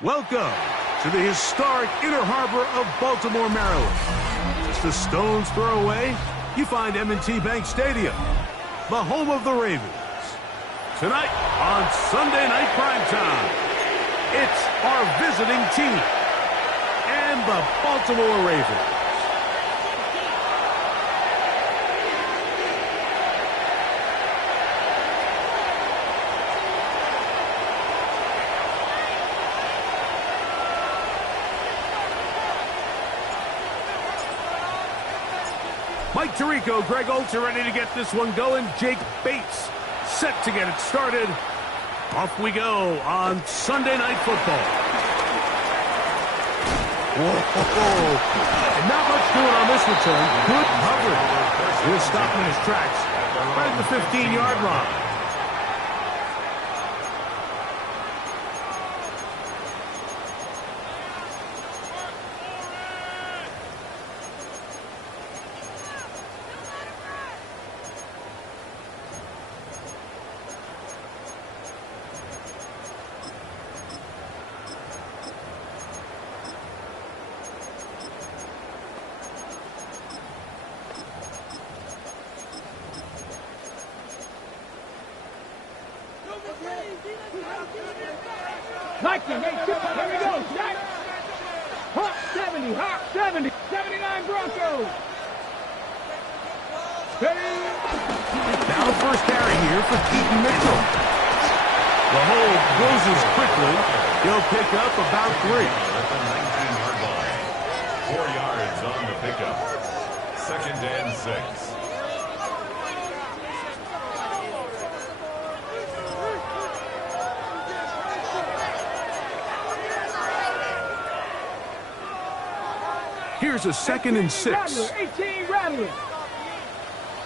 Welcome to the historic Inner Harbor of Baltimore, Maryland. Just a stone's throw away, you find M&T Bank Stadium, the home of the Ravens. Tonight on Sunday Night Primetime, it's our visiting team and the Baltimore Ravens. Mike Tirico, Greg Oltz are ready to get this one going. Jake Bates set to get it started. Off we go on Sunday Night Football. Whoa. And not much doing on this return. Good coverage. He'll stop in his tracks right at the 15-yard line. Here we go, Jack. Hawk 70, 79 Broncos. Now the first carry here for Keaton Mitchell. The hole closes quickly. He'll pick up about 3. At the 19-yard line. 4 yards on the pickup. 2nd and 6. Here's a 2nd and 6. Rattler, 18 Rattler.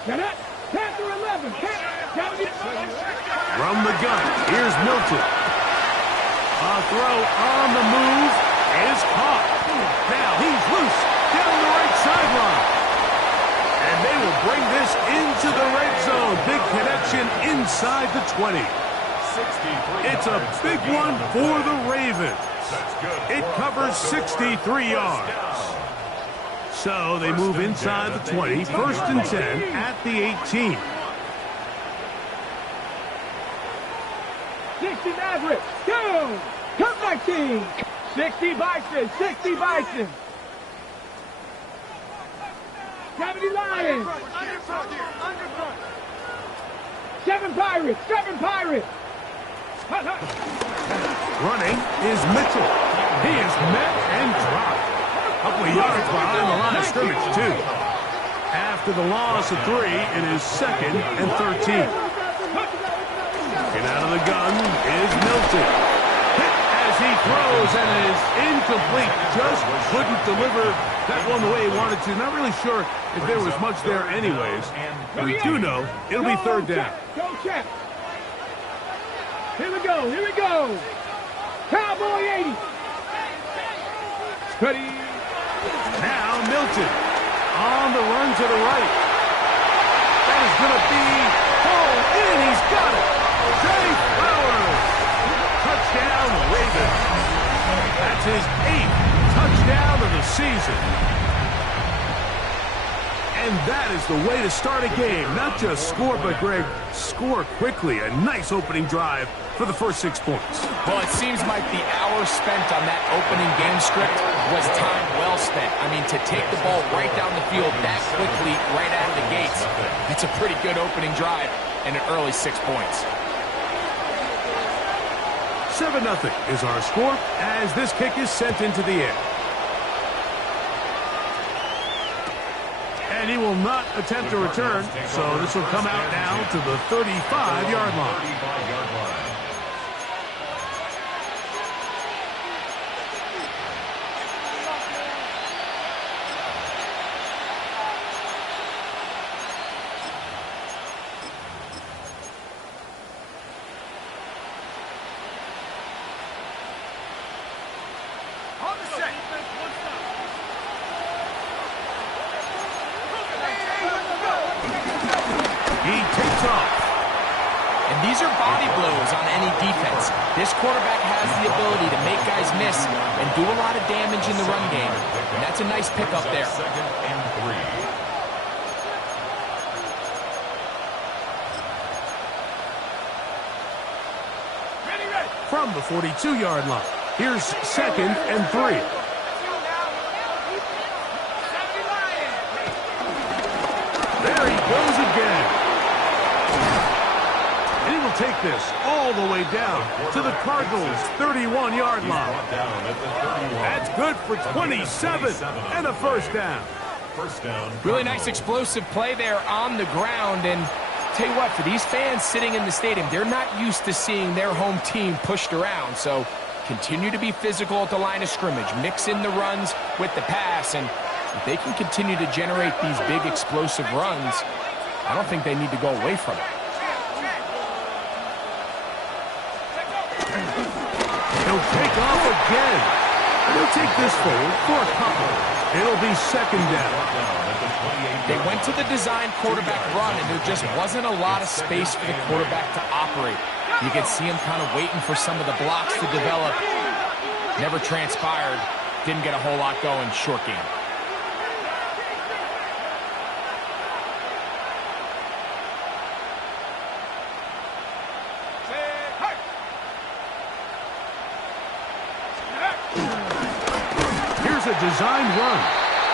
Panther 11. From the gun, here's Milton. A throw on the move is caught. Now he's loose down the right sideline. And they will bring this into the red zone. Big connection inside the 20. It's a big one for the Ravens. It covers 63 yards. So they move inside the 20, 1st and 10 at the 18. 60 Mavericks, go! Come 19! 60 Bison, 70 Lions! 7 Pirates! Running is Mitchell. He is met and dropped. Couple of yards behind the line of scrimmage, too. After the loss of 3, it is 2nd and 13. Get out of the gun is Milton. Hit as he throws, and it is incomplete. Just couldn't deliver that one the way he wanted to. Not really sure if there was much there anyways. But we do know it'll be 3rd down. Go check. Here we go. Cowboy 80. Ready. Now Milton on the run to the right. That is going to be pulled in. He's got it. Trey Flowers. Touchdown Ravens. That's his 8th touchdown of the season. And that is the way to start a game. Not just score, but Greg, score quickly. A nice opening drive for the first 6 points. Well, it seems like the hour spent on that opening game script was time well spent. I mean, to take the ball right down the field that quickly, right out of the gates, that's a pretty good opening drive and an early 6 points. 7-0 is our score as this kick is sent into the air. And he will not attempt a return, so this will come out now to the 35-yard line. These are body blows on any defense. This quarterback has the ability to make guys miss and do a lot of damage in the run game. And that's a nice pickup there. Second and 3. From the 42-yard line, here's second and 3. There he goes again. And he will take this all the way down to the Cardinals' 31-yard line. That's good for 27 and a first down. Really nice explosive play there on the ground. And tell you what, for these fans sitting in the stadium, they're not used to seeing their home team pushed around. So continue to be physical at the line of scrimmage. Mix in the runs with the pass. And if they can continue to generate these big explosive runs, I don't think they need to go away from it. He'll take off again. He'll take this forward for a couple. It'll be second down. They went to the design quarterback run, and there just wasn't a lot of space for the quarterback to operate. You could see him kind of waiting for some of the blocks to develop. Never transpired. Didn't get a whole lot going. Short game. Here's a designed run.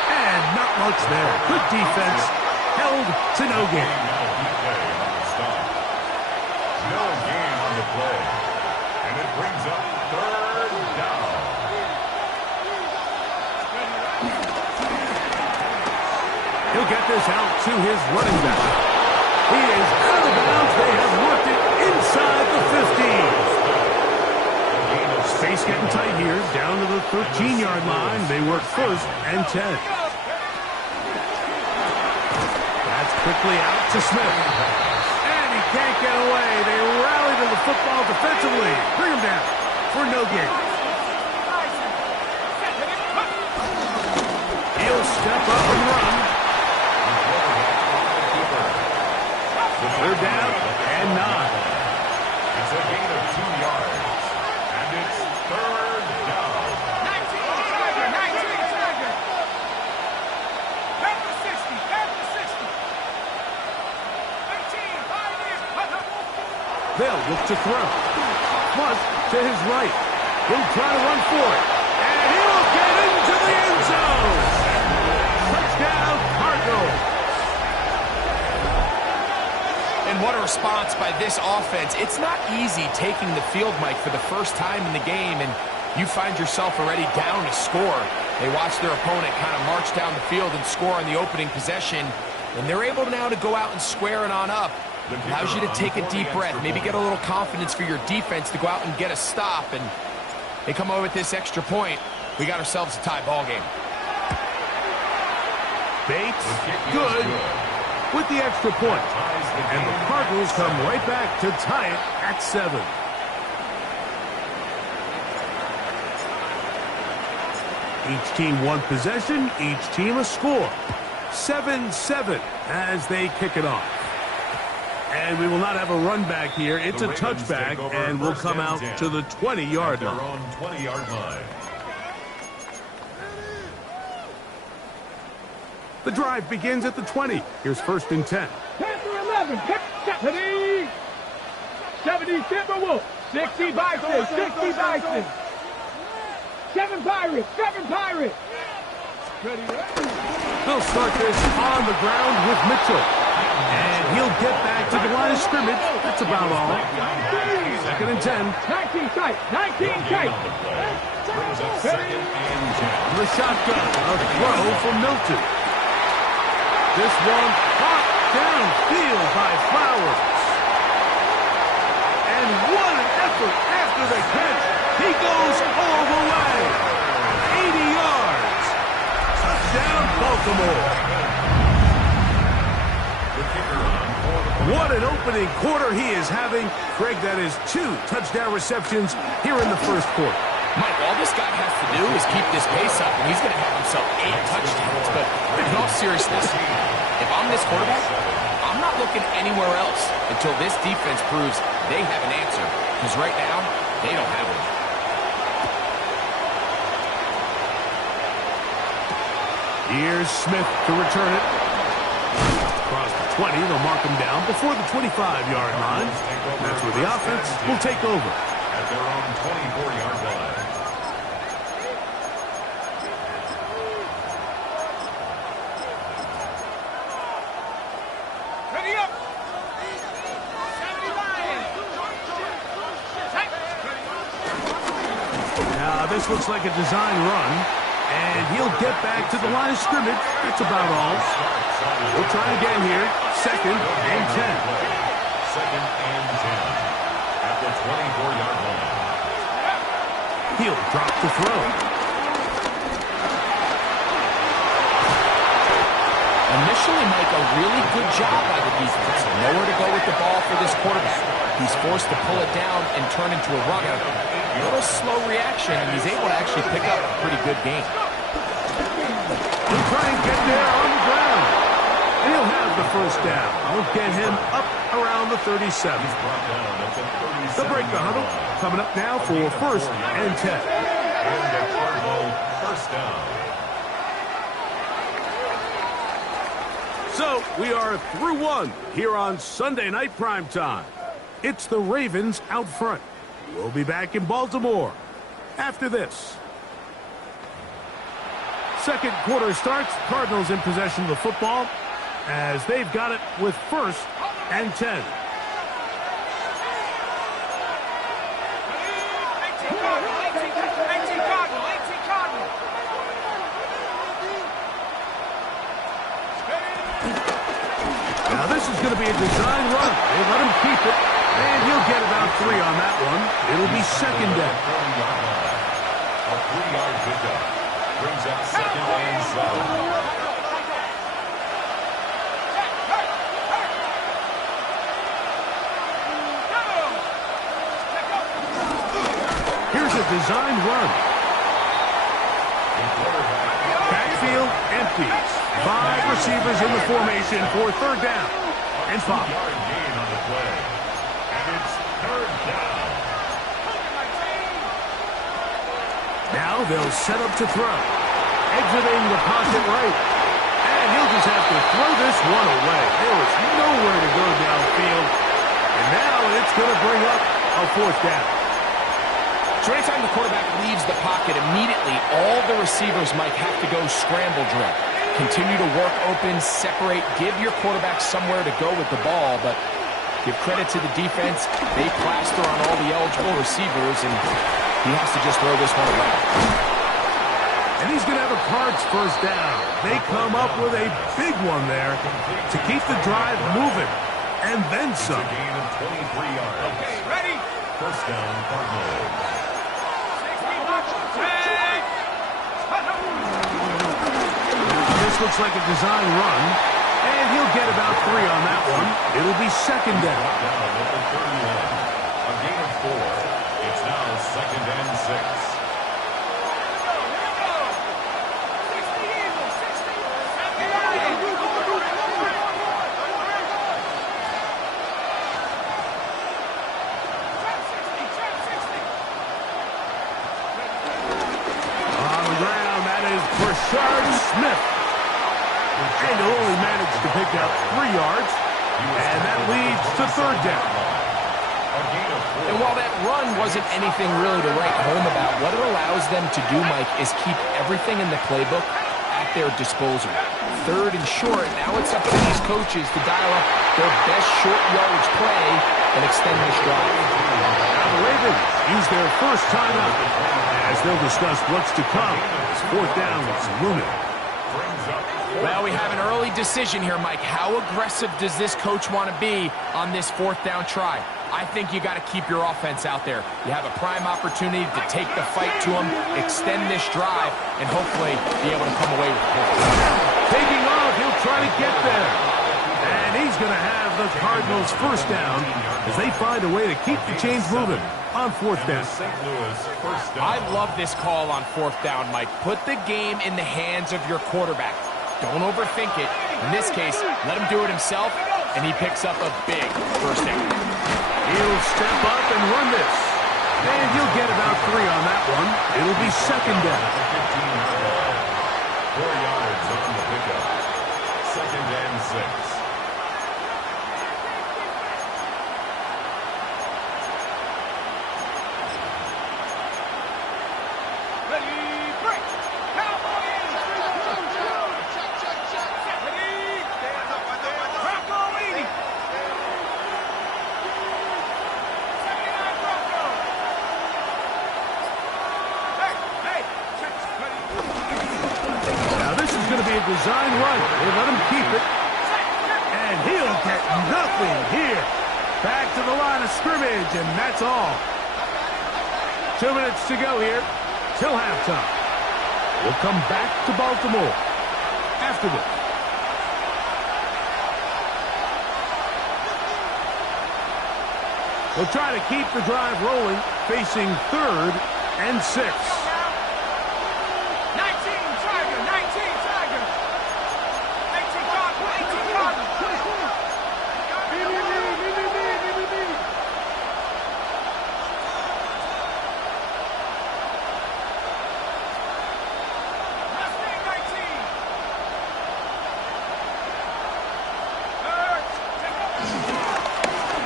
And not much there. Good defense. Held to no gain. No gain on the play. And it brings up third down. He'll get this out to his running back. He is out of bounds. They have worked it inside the 15. Space getting tight here. Down to the 13-yard line. They work first and 10. That's quickly out to Smith. And he can't get away. They rally to the football defensively. Bring him down for no gain. He'll step up and run. They're down and 9. It's a gain of 2 yards. And it's third down. 19 Tiger. Back to 60. Back to 60. 18. They'll look to throw. Plus, to his right. He'll try to run for it. And he'll get into the end zone. Touchdown, Cardinals. And what a response by this offense. It's not easy taking the field, Mike, for the first time in the game, and you find yourself already down to score. They watch their opponent kind of march down the field and score on the opening possession, and they're able now to go out and square it on up. Allows you to take a deep breath, maybe get a little confidence for your defense to go out and get a stop, and they come over with this extra point. We got ourselves a tie ball game. Bates, good, with the extra point. And the Cardinals come right back to tie it at 7. Each team one possession, each team a score. 7-7 as they kick it off. And we will not have a run back here. It's a touchback, and we'll come out to the 20-yard line. Their own 20-yard line. The drive begins at the 20. Here's first and 10. Panther 11. 70. 70 Timberwolves. 60 Bison. 60 Bison. 7 Pirates. 7 Pirates. They'll start this on the ground with Mitchell. And he'll get back to the line of scrimmage. That's about all. Second and 10. 19 tight. 19 tight. The shotgun. A throw from Milton. This one caught downfield by Flowers. And what an effort after the catch. He goes all the way. 80 yards. Touchdown, Baltimore. What an opening quarter he is having. Greg, that is 2 touchdown receptions here in the first quarter. Mike, all this guy has to do is keep this pace up, and he's going to have himself 8 touchdowns. But in all seriousness, if I'm this quarterback, I'm not looking anywhere else until this defense proves they have an answer. Because right now, they don't have one. Here's Smith to return it. Across the 20, they'll mark him down before the 25-yard line. That's where the offense will take over. At their own 24-yard line. Ready up. Now, this looks like a design run, and he'll get back to the line of scrimmage. That's about all. We'll try again here. 2nd and 10. 2nd and 10. At the 24-yard line. He'll drop the throw. Initially, Mike, a really good job by the defense. Nowhere to go with the ball for this quarterback. He's forced to pull it down and turn into a runner. A little slow reaction, and he's able to actually pick up a pretty good game. He'll try and get there on the ground. And he'll have the first down. We'll get him up around the 37. They'll break the huddle. Coming up now for 1st and 10. And a Cardinal first down. So, we are through one here on Sunday Night Primetime. It's the Ravens out front. We'll be back in Baltimore after this. Second quarter starts. Cardinals in possession of the football as they've got it with 1st and 10. Now this is going to be a design run. They let him keep it, and he'll get about 3 on that one. It'll be 2nd down. A 3-yard pickup brings up 2nd and 7. Here's a design run. Backfield empties. 5 receivers in the formation for 3rd down. And 5. Gain on the play. And it's 3rd down. Now they'll set up to throw. Exiting the pocket right. And he'll just have to throw this one away. There was nowhere to go downfield. And now it's going to bring up a 4th down. So anytime the quarterback leaves the pocket, immediately all the receivers might have to go scramble drill. Continue to work open, separate, give your quarterback somewhere to go with the ball, but give credit to the defense. They plaster on all the eligible receivers, and he has to just throw this one away. And he's going to have a Cards first down. They come up with a big one there to keep the drive moving. And then some. A gain of 23 yards. Okay, ready? First down, Cardinals. This looks like a design run, and he'll get about 3 on that one. It'll be 2nd down. A gain of 4. It's now 2nd and 6. On the ground, that is Brashard Smith. And he'll only manage to pick up 3 yards, and that leads to 3rd down. And while that run wasn't anything really to write home about, what it allows them to do, Mike, is keep everything in the playbook at their disposal. 3rd and short, now it's up to these coaches to dial up their best short yardage play and extend this drive. Now the Ravens use their first timeout as they'll discuss what's to come as 4th down is looming. Well, we have an early decision here, Mike. How aggressive does this coach want to be on this 4th down try? I think you got to keep your offense out there. You have a prime opportunity to take the fight to them, extend this drive, and hopefully be able to come away with points. Taking off, he'll try to get there. And he's going to have the Cardinals first down as they find a way to keep the chains moving on 4th down. I love this call on 4th down, Mike. Put the game in the hands of your quarterback. Don't overthink it. In this case, let him do it himself and he picks up a big first down. He'll step up and run this. And he'll get about 3 on that one. It'll be second down. 4 yards on the pickup. Second and 6. Design run. They let him keep it. And he'll get nothing here. Back to the line of scrimmage, and that's all. 2 minutes to go here till halftime. We'll come back to Baltimore after this. We'll try to keep the drive rolling, facing 3rd and 6.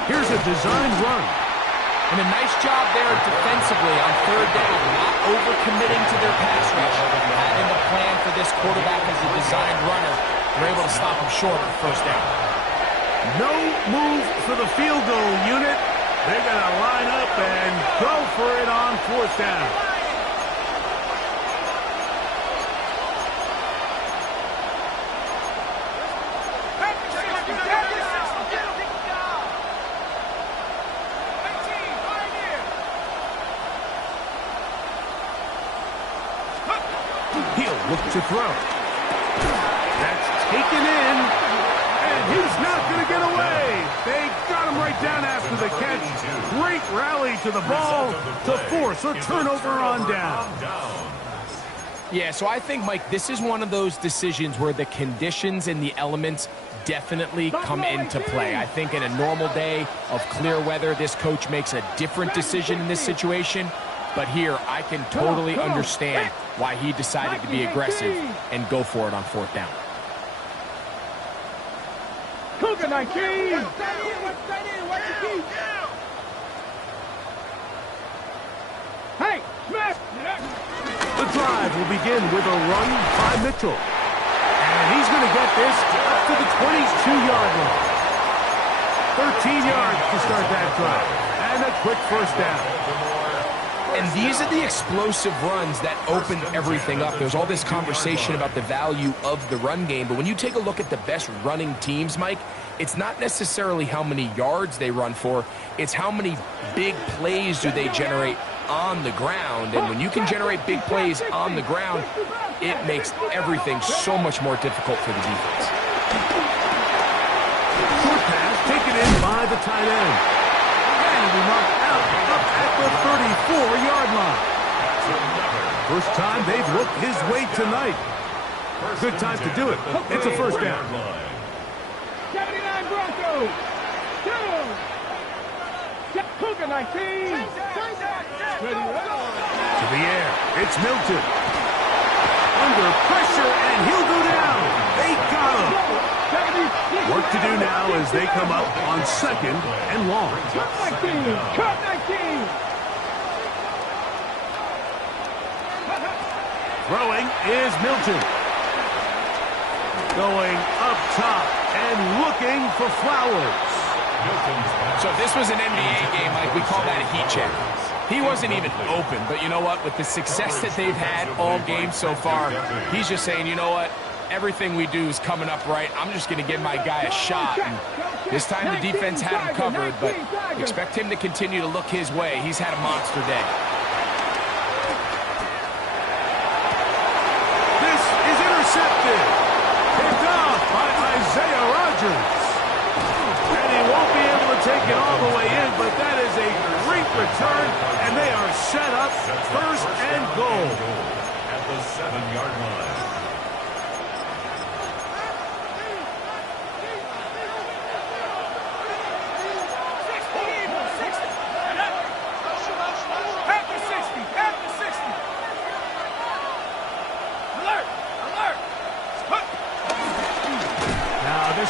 Here's a designed run. And a nice job there defensively on 3rd down, not overcommitting to their pass rush. Having a plan for this quarterback as a designed runner, they're able to stop him short of 1st down. No move for the field goal unit. They're going to line up and go for it on 4th down. He'll look to throw. That's taken in, and he's not going to get away. They got him right down after the catch. Great rally to the ball to force a turnover on down. Yeah, so I think, Mike, this is one of those decisions where the conditions and the elements definitely come into play. I think in a normal day of clear weather, this coach makes a different decision in this situation. But here, I can totally understand why he decided to be aggressive and go for it on 4th down. Cougar 19! Hey, Smith! The drive will begin with a run by Mitchell. And he's going to get this up to the 22-yard line. 13 yards to start that drive. And a quick first down. And these are the explosive runs that open everything up. There's all this conversation about the value of the run game, but when you take a look at the best running teams, Mike, it's not necessarily how many yards they run for, it's how many big plays do they generate on the ground. And when you can generate big plays on the ground, it makes everything so much more difficult for the defense. Short pass taken in by the tight end. And we mark out up at the 34-yard line. First time they've looked his way tonight. Good time to do it. It's a first down. 79 Broncos! Cougar 19! To the air. It's Milton. Under pressure, and he'll go down. They got him. Work to do now as they come up on 2nd and long. Cut 19! Cut 19! Throwing is Milton. Going up top and looking for Flowers. So if this was an NBA game, Mike, we call that a heat check. He wasn't even open, but you know what? With the success that they've had all game so far, he's just saying, you know what? Everything we do is coming up right. I'm just going to give my guy a shot. And this time the defense had him covered, but expect him to continue to look his way. He's had a monster day. This is intercepted. Picked off by Isaiah Rodgers. And he won't be able to take it all the way in, but that is a great return, and they are set up 1st and goal. At the 7-yard line.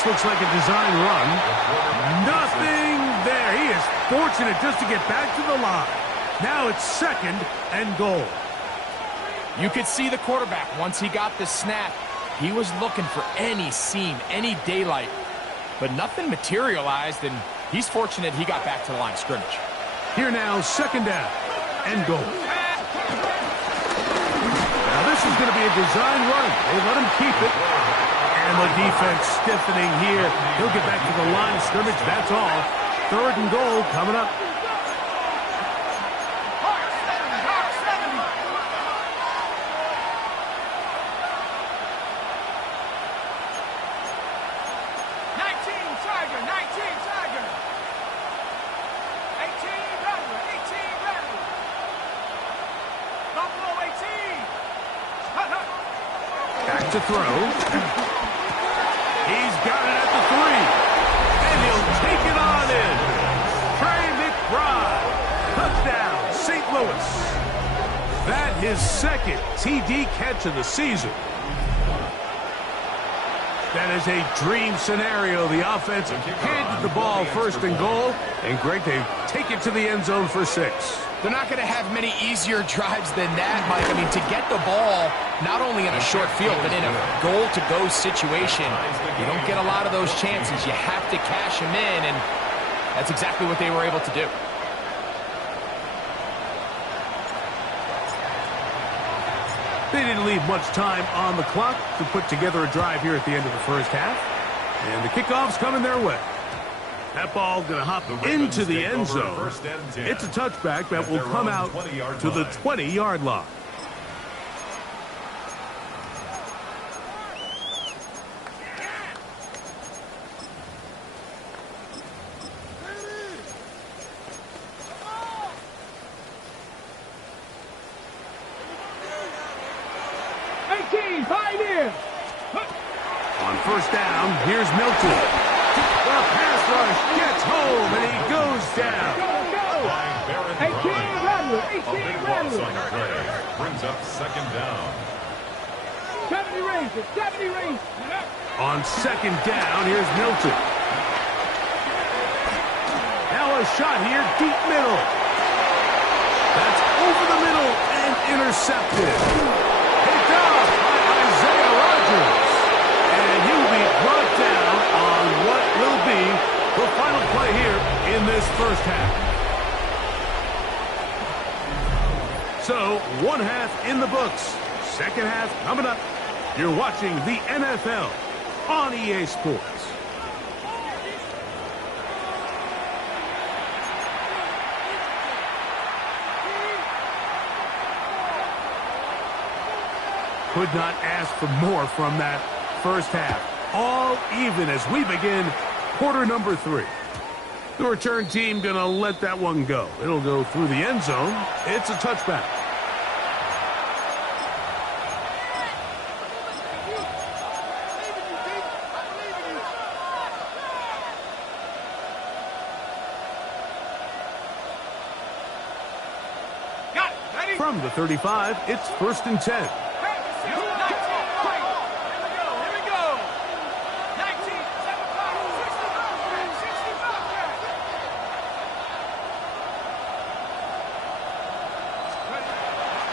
This looks like a design run. Nothing there. He is fortunate just to get back to the line. Now it's 2nd and goal. You could see the quarterback once he got the snap. He was looking for any seam, any daylight. But nothing materialized, and he's fortunate he got back to the line of scrimmage. Here now, 2nd down and goal. Now this is going to be a design run. They let him keep it. And the defense stiffening here. He'll get back to the line of scrimmage. That's all. 3rd and goal coming up. Back to throw. He's got it at the 3. And he'll take it on in. Trey McBride. Touchdown, St. Louis. That his 2nd TD catch of the season. That is a dream scenario. The offense handed the ball 1st and goal. And Greg, they take it to the end zone for 6. They're not going to have many easier drives than that, Mike. I mean, to get the ball, not only in a short field, but in a goal-to-go situation, you don't get a lot of those chances. You have to cash them in, and that's exactly what they were able to do. They didn't leave much time on the clock to put together a drive here at the end of the 1st half. And the kickoff's coming their way. That ball going to hop into the end zone. It's a touchback that will come out to the 20-yard line. On 1st down, here's Milton. The pass rush gets home, and he goes down. 18 Rattler, 18 Rattler. Brings up 2nd down. 70 ranges, 70 ranges. On 2nd down, here's Milton. Now a shot here, deep middle. That's over the middle and intercepted. Picked off by Isaiah Rodgers. And he will be brought down on what will be the final play here in this 1st half. So, 1 half in the books. 2nd half coming up. You're watching the NFL on EA Sports. Could not ask for more from that 1st half. All even as we begin quarter number 3. The return team going to let that one go. It'll go through the end zone. It's a touchback. From the 35, it's 1st and 10.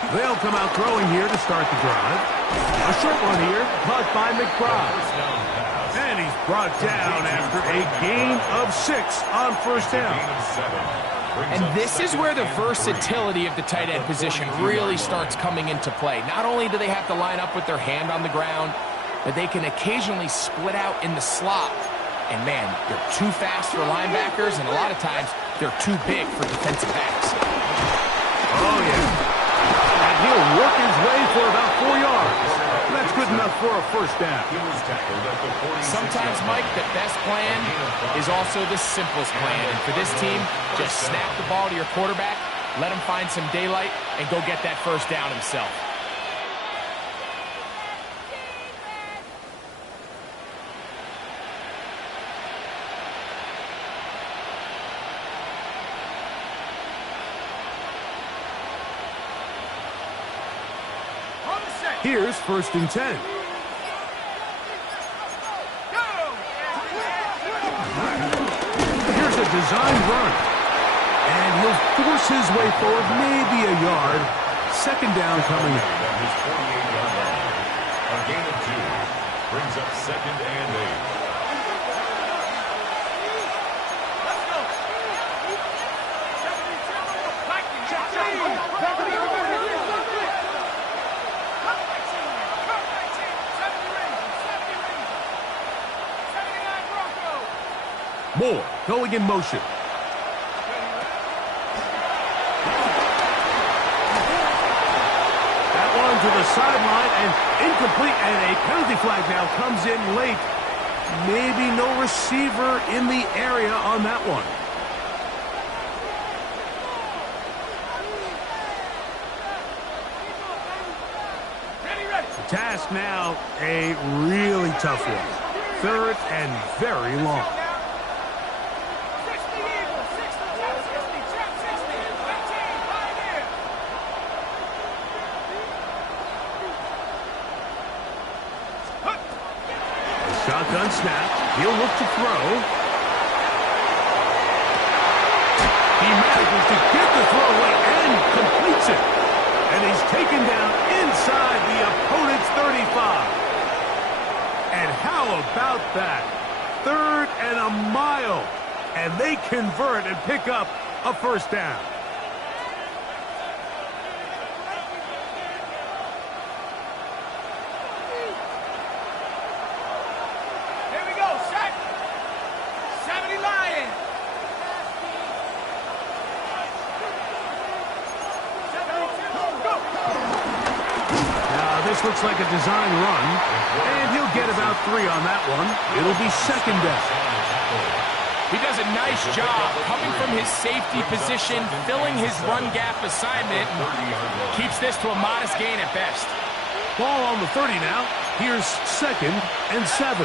They'll come out throwing here to start the drive. A short one here, caught by McBride. And he's brought down after a gain of 6 on 1st down. And this is where the versatility of the tight end position really starts coming into play. Not only do they have to line up with their hand on the ground, but they can occasionally split out in the slot. And man, they're too fast for linebackers, and a lot of times they're too big for defensive backs. Oh, yeah. And he'll work his way for about 4 yards. That's good enough for a 1st down. Sometimes, Mike, the best plan is also the simplest plan. And for this team, just snap the ball to your quarterback, let him find some daylight, and go get that 1st down himself. Here's 1st and 10. design run. And he'll force his way forward, maybe a yard. Second down coming up. At his 48-yard line. A gain of 2 brings up second and 8. Moore going in motion. That one to the sideline and incomplete, and a penalty flag now comes in late. Maybe no receiver in the area on that one. The task now, a really tough one. Third and very long. Shotgun snap. He'll look to throw. He manages to get the throw away and completes it. And he's taken down inside the opponent's 35. And how about that? Third and a mile. And they convert and pick up a first down. This looks like a design run, and he'll get about 3 on that one. It'll be second down. He does a nice job coming from his safety position, filling his run gap assignment, and keeps this to a modest gain at best. Ball on the 30 now. Here's second and 7.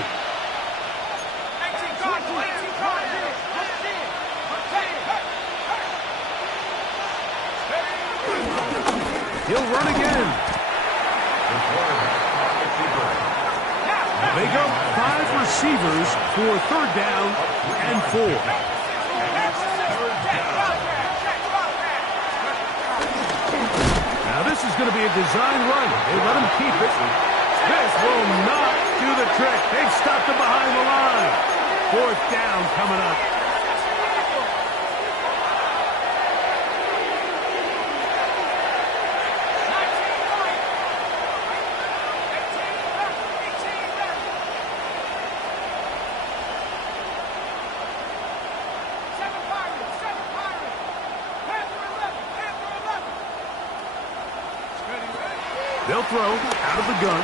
He'll run again. They go 5 receivers for third down and 4. Now this is going to be a design run. They let him keep it. This will not do the trick. They've stopped him behind the line. Fourth down coming up. They'll throw out of the gun.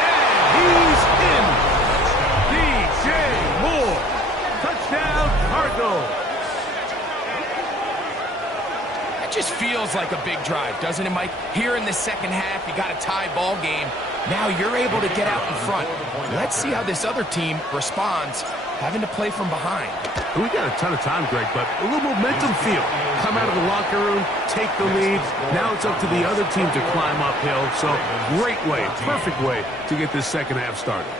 And he's in. DJ Moore. Touchdown, Cardinals. That just feels like a big drive, doesn't it, Mike? Here in the second half, you got a tie ball game. Now you're able to get out in front. Let's see how this other team responds, having to play from behind. We got a ton of time, Greg, but a little momentum feel. Come out of the locker room, take the lead. Now it's up to the other team to climb uphill. So great way, perfect way to get this second half started.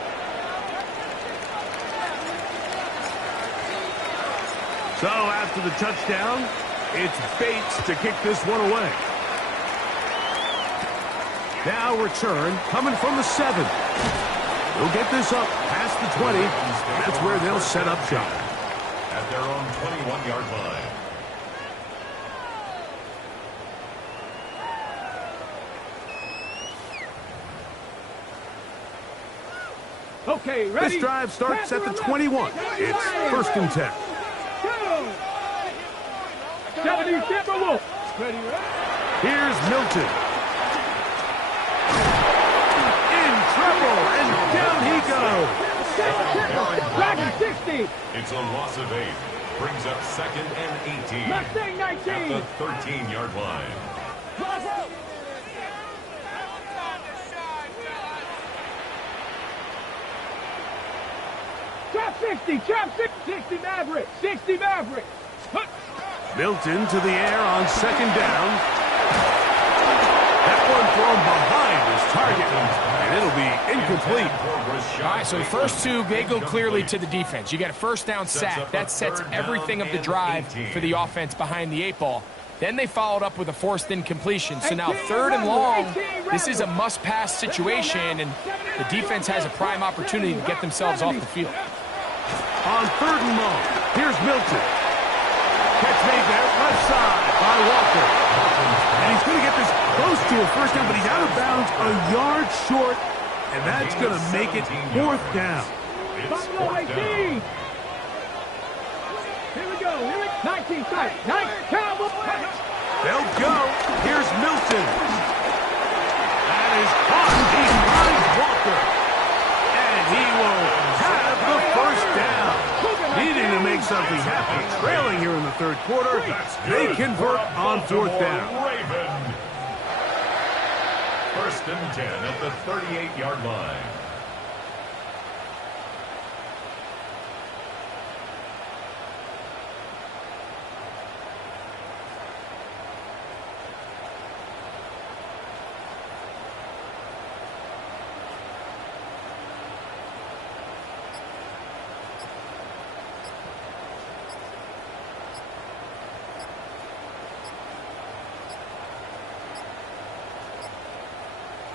So after the touchdown, it's Bates to kick this one away. Now return coming from the 7. They'll get this up past the 20. That's where they'll set up shop. At their own 21-yard line. Okay, ready? This drive starts at the 21. It's first and 10. Go! 70 Timberwolves. Ready, ready? Here's Milton. In trouble, and down he goes. Back at 60. It's a loss of 8. Brings up second and 18. Mustang 19. At the 13-yard line. Trap 60. Trap 60 Maverick. 60 Maverick. Milton to the air on second down. That one thrown behind his target. And it'll be incomplete. All right, so the first two, they go clearly to the defense. You got a first down sack. That sets everything of the drive for the offense behind the 8 ball. Then they followed up with a forced incompletion. So now 3rd and long, this is a must-pass situation, and the defense has a prime opportunity to get themselves off the field. On 3rd and long, here's Milton. Catch made there, left side by Walker. And he's going to get this close to a first down, but he's out of bounds a yard short, and that's going to make it 4th down. Buffalo 18. Here we go. 19 fight. 9 Cowboys. They'll go. Here's Milton. That is caught. He finds Walker. And he will have the first down. Needing to make something happen. Trailing here in the 3rd quarter. They convert on 4th down. First and 10 at the 38-yard line.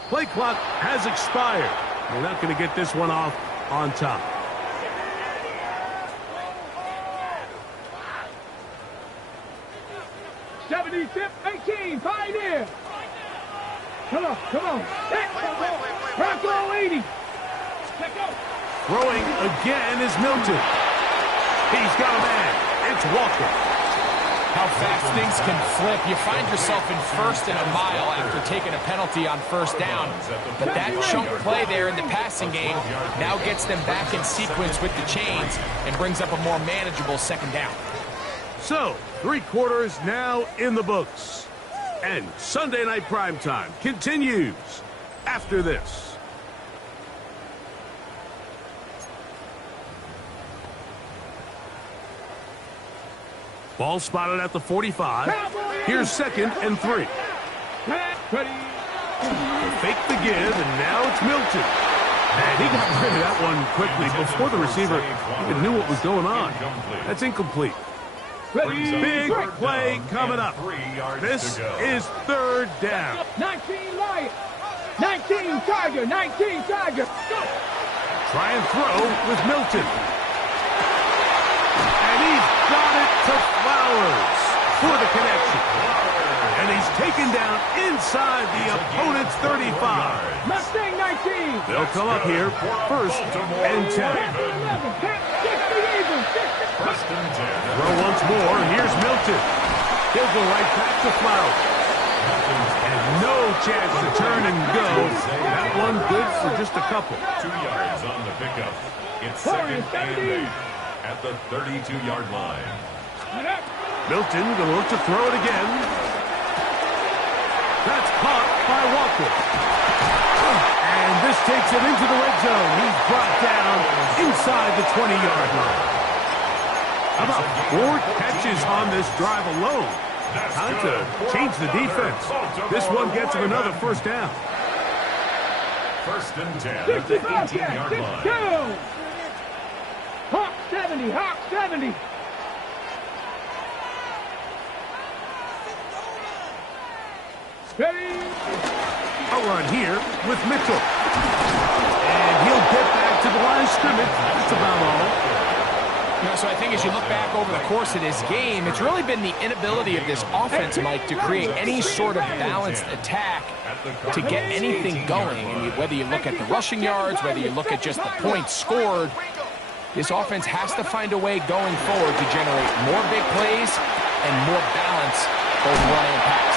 Play clock has expired. We're not going to get this one off on top. Pioneer. Come on. Bronco 80. Throwing again is Milton. He's got a man. It's Walker. How fast things can flip. You find yourself in 1st and a mile after taking a penalty on 1st down. But that chunk play there in the passing game now gets them back in sequence with the chains and brings up a more manageable 2nd down. So, 3 quarters now in the books. And Sunday Night Primetime continues after this. Ball spotted at the 45. Here's 2nd and 3. Fake the give, and now it's Milton. And he got rid of that one quickly before the receiver even knew what was going on. That's incomplete. Big play coming up. This is 3rd down. 19 Lion. 19 Tiger. 19 Tiger. Go. Try and throw with Milton. And he's got it to Flowers for the connection. And he's taken down inside the opponent's 35. Mustang 19. They'll come up here 1st and 10. Throw once more. Here's Milton. He'll go right back to Flowers. And no chance to turn and go. That one good for just a couple. 2 yards on the pickup. It's 2nd and 8 at the 32-yard line. Milton going to look to throw it again. That's caught by Walker. And this takes him into the red zone. He's brought down inside the 20-yard line. How about 4 catches on this drive alone? Time to change the defense. This one gets him another 1st down. 1st and 10 at the 18-yard line. Hawk 70. Hawk 70. Ready? A run here with Mitchell. And he'll get back to the line of scrimmage. That's about all. So I think as you look back over the course of this game, it's really been the inability of this offense, Mike, to create any sort of balanced attack to get anything going. And whether you look at the rushing yards, whether you look at just the points scored, this offense has to find a way going forward to generate more big plays and more balance both run and pass.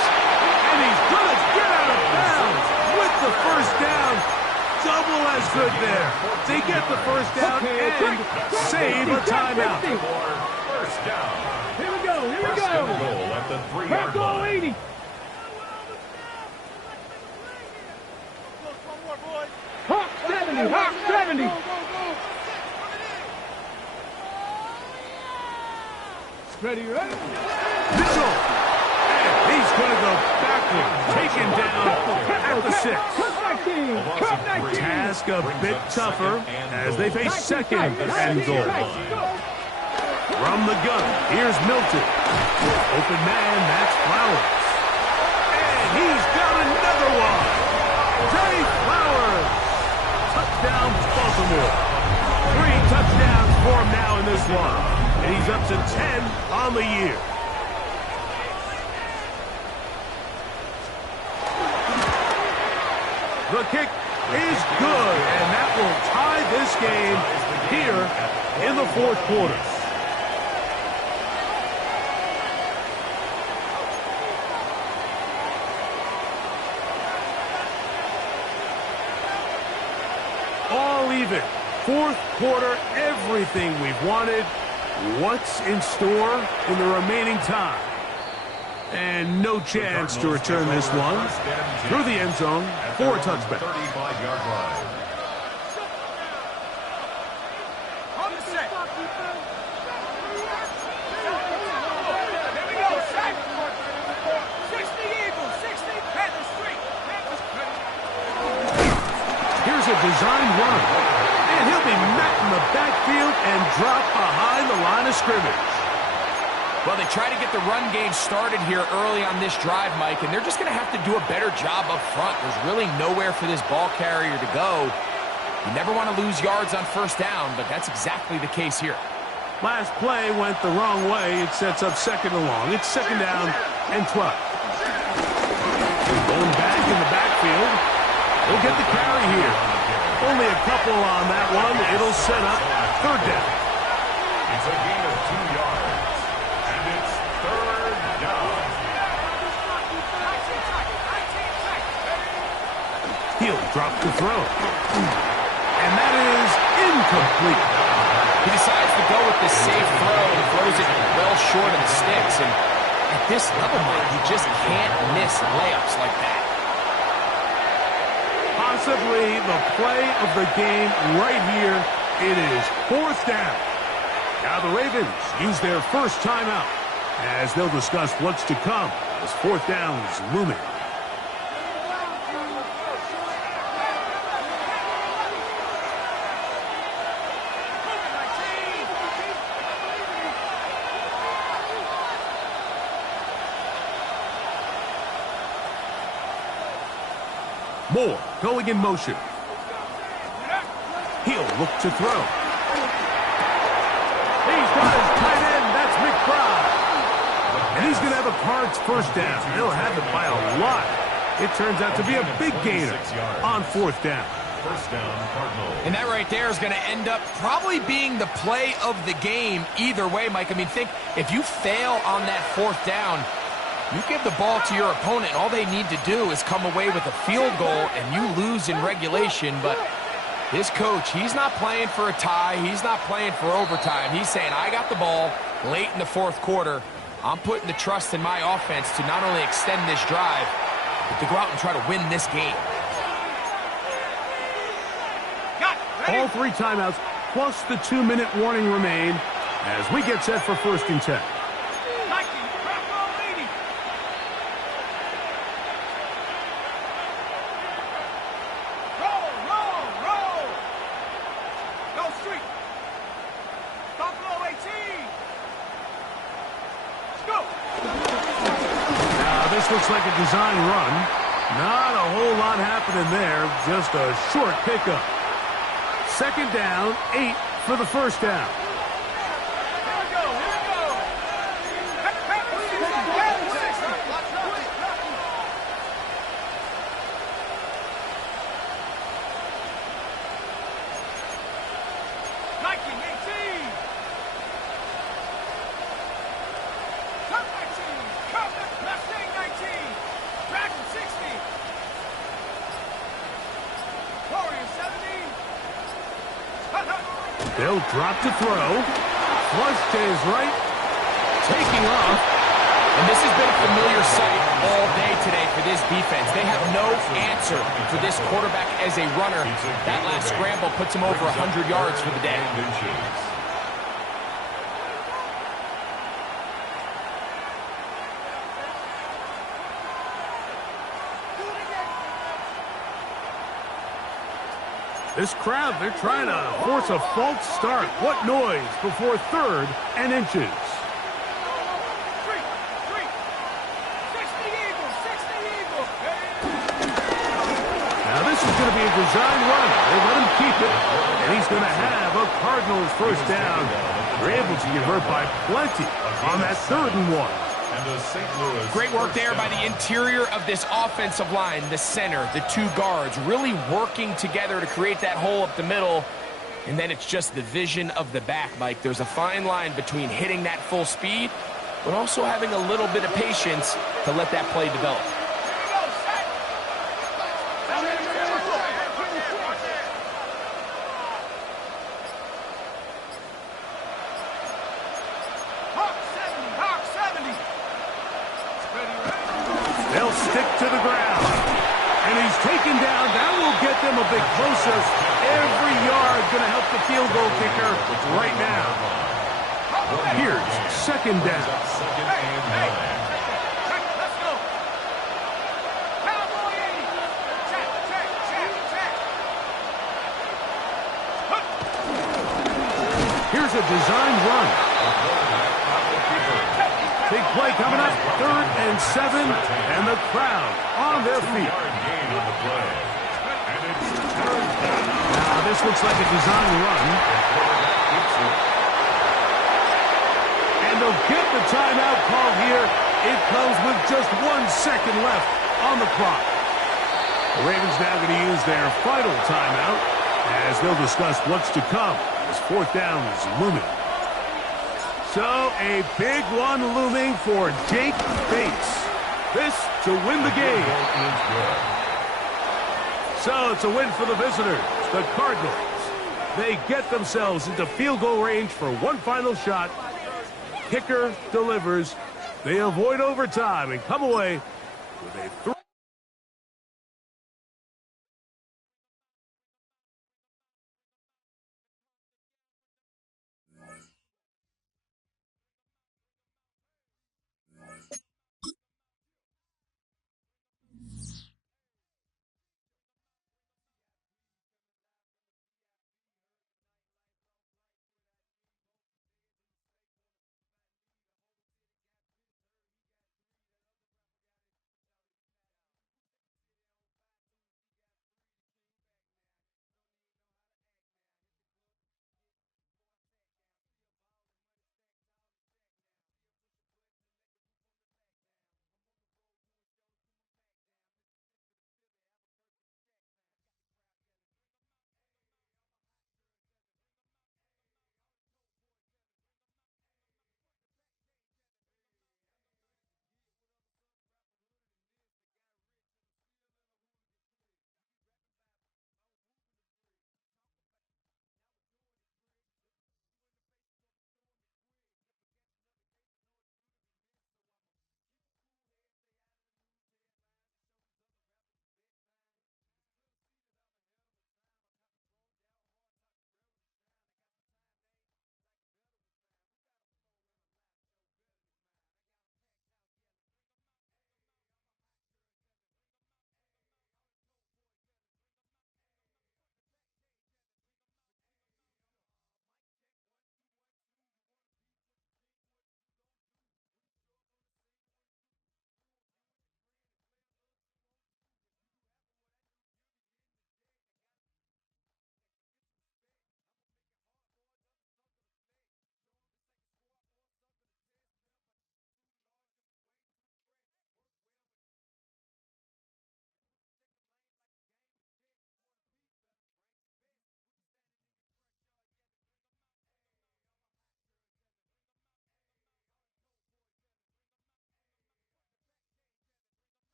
And he's going to get out of bounds with the 1st down. Double as good there. They get the 1st down and save a timeout. 1st down. Here we go. First and goal at the 3-yard line. 80. Hawk 70. Hawk 70. Ready? Mitchell. And he's going to go backward. Taken down at the 6. 19. Cut 19. Task a bit tougher as they face second and goal. From the gun, here's Milton. Open man, that's Flowers. And he's got another one. Jay Flowers. Touchdown, Baltimore. 3 touchdowns for him now in this one. And he's up to 10 on the year. The kick is good, and that will tie this game here in the fourth quarter. All even. Fourth quarter, everything we've wanted. What's in store in the remaining time? And no chance to return this one through the end zone for a touchback. 35-yard line. On the set. Here we go, set. 60 Eagles, 60 Panthers, 3. Here's a design run. And he'll be met in the backfield and dropped behind the line of scrimmage. Well, they try to get the run game started here early on this drive, Mike, and they're just going to have to do a better job up front. There's really nowhere for this ball carrier to go. You never want to lose yards on first down, but that's exactly the case here. Last play went the wrong way. It sets up second and long. It's second down and 12. Going back in the backfield. He'll get the carry here. Only a couple on that one. It'll set up third down. It's a gain of 2 yards. And it's third down. He'll drop the throw. And that is incomplete. He decides to go with the safe throw and throws it well short of the sticks. And at this level, Mike, you just can't miss layups like that. Possibly the play of the game right here. It is fourth down. Now the Ravens use their first timeout as they'll discuss what's to come as fourth down is looming. Moore going in motion. He'll look to throw. He's got his tight end. That's McBride. And he's going to have a Cards first down. They'll have it by a lot. It turns out to be a big gainer on fourth down. First down, Cardinals. And that right there is going to end up probably being the play of the game either way, Mike. I mean, think if you fail on that fourth down, you give the ball to your opponent. All they need to do is come away with a field goal, and you lose in regulation. But his coach, he's not playing for a tie. He's not playing for overtime. He's saying, I got the ball late in the fourth quarter. I'm putting the trust in my offense to not only extend this drive, but to go out and try to win this game. All 3 timeouts plus the 2-minute warning remain as we get set for first and 10. This looks like a design run. Not a whole lot happening there. Just a short pickup. Second down, 8 for the first down. They'll drop to throw. Flush to his right. Taking off. And this has been a familiar sight all day today for this defense. They have no answer for this quarterback as a runner. That last scramble puts him over 100 yards for the day. This crowd, they're trying to force a false start. What noise before 3rd and inches. 60 Eagles, 60 Eagles. Now this is going to be a design run. They let him keep it, and he's going to have a Cardinals first down. They're able to convert by plenty on that 3rd and 1. Great work there by the interior of this offensive line, the center, the 2 guards, really working together to create that hole up the middle. And then it's just the vision of the back, Mike. There's a fine line between hitting that full speed, but also having a little bit of patience to let that play develop. They'll stick to the ground. And he's taken down. That will get them a bit closer. Every yard going to help the field goal kicker right now. Here's 2nd down. Let's go. Cowboy 80. Check. Here's a design run. Big play coming up, 3rd and 7, and the crowd on their feet. Now this looks like a design run. And they'll get the timeout call here. It comes with just 1 second left on the clock. The Ravens now going to use their final timeout as they'll discuss what's to come as 4th down is looming. So, a big one looming for Jake Bates. This to win the game. So, it's a win for the visitors, the Cardinals. They get themselves into field goal range for one final shot. Kicker delivers. They avoid overtime and come away with a